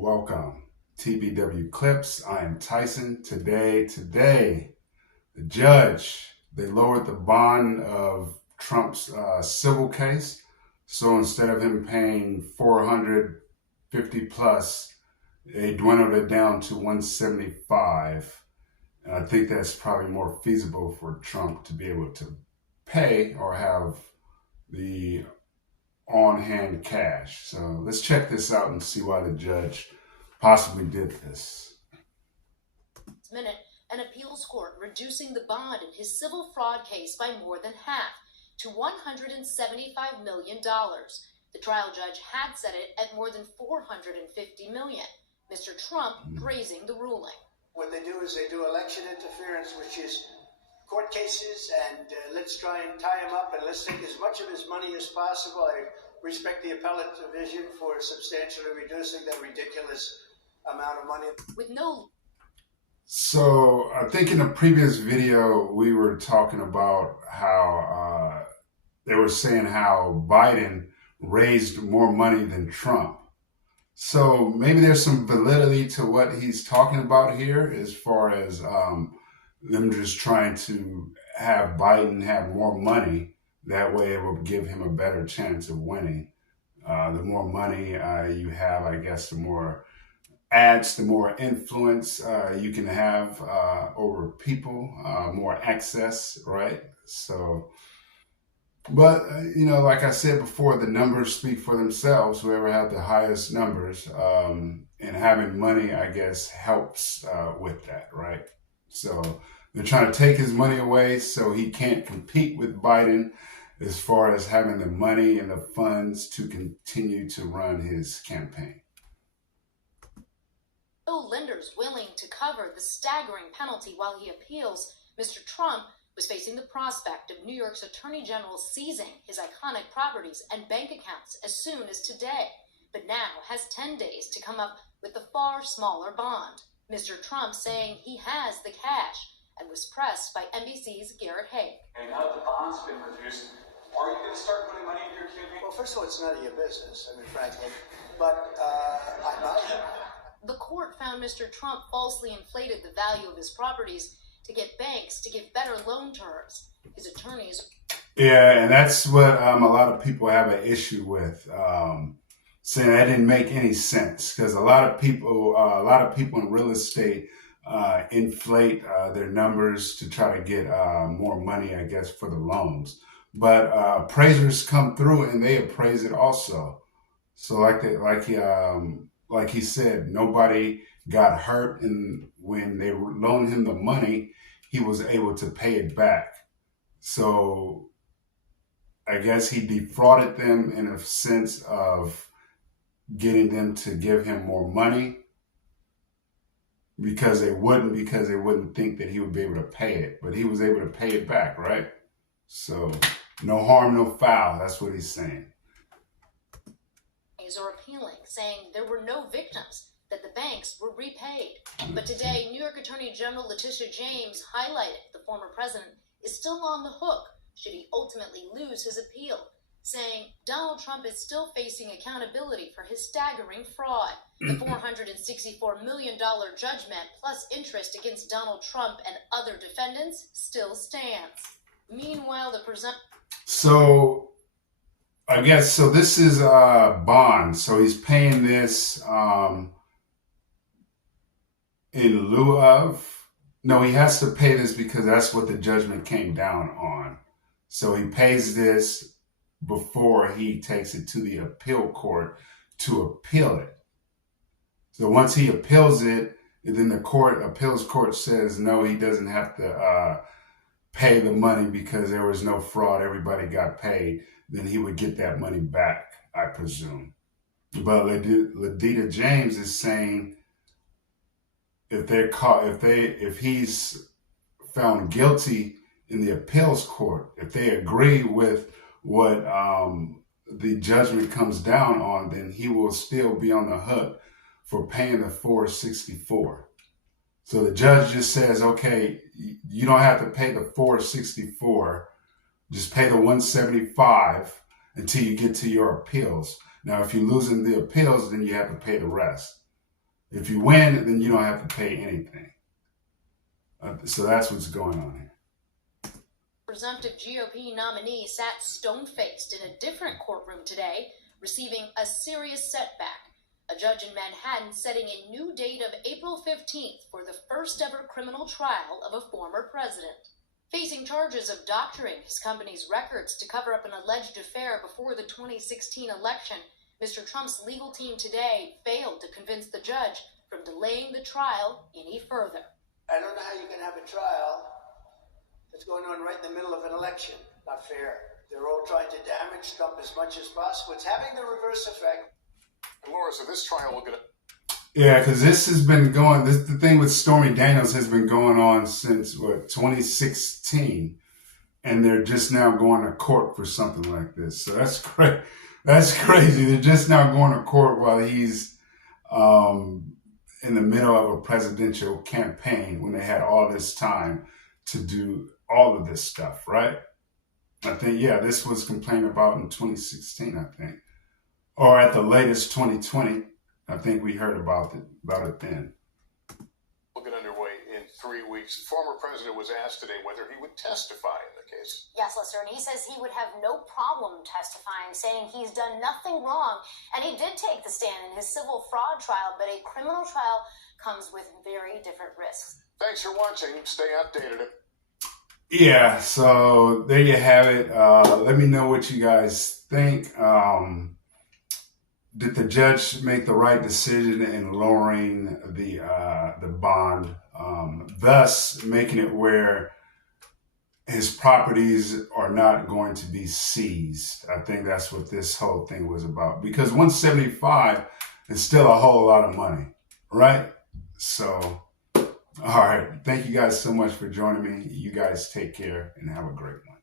Welcome. TBW Clips. I am Tyson. Today, the judge, they lowered the bond of Trump's civil case. So instead of him paying 450 plus, they dwindled it down to 175. And I think that's probably more feasible for Trump to be able to pay or have the on-hand cash. So let's check this out and see why the judge possibly did this. Minute, an appeals court reducing the bond in his civil fraud case by more than half to $175 million. The trial judge had set it at more than $450 million. Mr. Trump praising the ruling. What they do is they do election interference, which is court cases, and let's try and tie him up, and let's take as much of his money as possible. I respect the appellate division for substantially reducing that ridiculous amount of money. With no... So I think in a previous video, we were talking about how they were saying how Biden raised more money than Trump. So maybe there's some validity to what he's talking about here as far as them just trying to have Biden have more money. That way it will give him a better chance of winning. The more money you have, I guess, the more ads, the more influence you can have over people, more access, right? So, but, like I said before, the numbers speak for themselves. Whoever had the highest numbers and having money, I guess, helps with that, right? So they're trying to take his money away so he can't compete with Biden as far as having the money and the funds to continue to run his campaign. No lenders willing to cover the staggering penalty while he appeals, Mr. Trump was facing the prospect of New York's Attorney General seizing his iconic properties and bank accounts as soon as today, but now has 10 days to come up with the far smaller bond. Mr. Trump saying he has the cash and was pressed by NBC's Garrett Haake. And now that the bond's been reduced, are you going to start putting money into your campaign? Well, first of all, it's none of your business, frankly, but I'm not. The court found Mr. Trump falsely inflated the value of his properties to get banks to give better loan terms. His attorneys... Yeah, and that's what a lot of people have an issue with, saying that didn't make any sense, because a lot of people in real estate inflate their numbers to try to get more money, I guess, for the loans. But appraisers come through and they appraise it also. So like he said, nobody got hurt, and when they loaned him the money, he was able to pay it back. So I guess he defrauded them in a sense of getting them to give him more money because they wouldn't think that he would be able to pay it, but he was able to pay it back, right? So no harm, no foul. That's what he's saying. Are appealing, saying there were no victims, that the banks were repaid. But today, New York Attorney General Letitia James highlighted the former president is still on the hook should he ultimately lose his appeal, saying Donald Trump is still facing accountability for his staggering fraud. The $464 million judgment plus interest against Donald Trump and other defendants still stands. Meanwhile, So I guess, so this is a bond. So he's paying this in lieu of, no, he has to pay this because that's what the judgment came down on. So he pays this before he takes it to the appeal court to appeal it. So once he appeals it, and then the appeals court says, no, he doesn't have to pay the money because there was no fraud, everybody got paid, then he would get that money back, I presume. But Letitia James is saying if he's found guilty in the appeals court, if they agree with what the judgment comes down on, then he will still be on the hook for paying the $464. So the judge just says, okay, you don't have to pay the $464, just pay the $175, until you get to your appeals. Now, if you lose in the appeals, then you have to pay the rest. If you win, then you don't have to pay anything. So that's what's going on here. Presumptive GOP nominee sat stone-faced in a different courtroom today, receiving a serious setback. A judge in Manhattan setting a new date of April 15th for the first ever criminal trial of a former president. Facing charges of doctoring his company's records to cover up an alleged affair before the 2016 election, Mr. Trump's legal team today failed to convince the judge from delaying the trial any further. I don't know how you can have a trial that's going on right in the middle of an election. Not fair. They're all trying to damage Trump as much as possible. It's having the reverse effect. Laura, so this trial will get Yeah, because this has been going, the thing with Stormy Daniels has been going on since, 2016. And they're just now going to court for something like this. So that's great. That's crazy. They're just now going to court while he's in the middle of a presidential campaign when they had all this time to do all of this stuff, right? I think, yeah, this was complained about in 2016, I think. Or at the latest 2020, I think we heard about it then. will get underway in 3 weeks. Former president was asked today whether he would testify in the case. Yes, Lester, and he says he would have no problem testifying, saying he's done nothing wrong. And he did take the stand in his civil fraud trial, but a criminal trial comes with very different risks. Thanks for watching. Stay updated. Yeah, so there you have it. Let me know what you guys think. Did the judge make the right decision in lowering the bond, thus making it where his properties are not going to be seized? I think that's what this whole thing was about, because 175 is still a whole lot of money, right? So, all right. Thank you guys so much for joining me. You guys take care and have a great one.